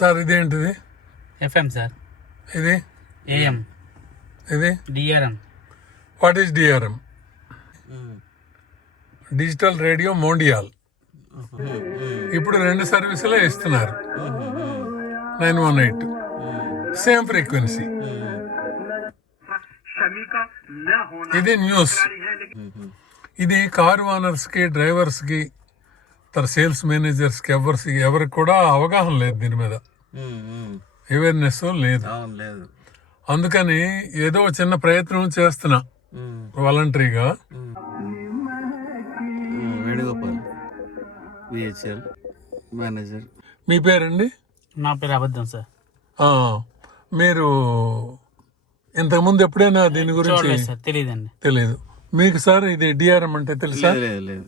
Sir ఇదేంటిది? FM sir. ఇది AM. ఇది DRM. What is DRM? Digital radio Mondiale. ఇప్పుడు 2 సర్వీసులే ఇస్తున్నారు. 918 సేమ్ ఫ్రీక్వెన్సీ. ఇది న్యూస్. ఇది కార్ ఓనర్స్ కి, డ్రైవర్స్ కి, సేల్స్ మేనేజర్స్ కి ఎవరికి కూడా అవగాహన లేదు దీని మీద, అవేర్నెస్ లేదు. అందుకని ఏదో చిన్న ప్రయత్నం చేస్తున్నా వాలంటరీగా. Venugopal, VHL manager. మీ పేరండి? నా పేరు అబద్ధం సార్. మీరు ఇంతకుముందు ఎప్పుడైనా దీని గురించి? తెలియదండి. తెలియదు మీకు సార్? ఇది డిఆర్ఎం అంటే తెలుసా? లేదు.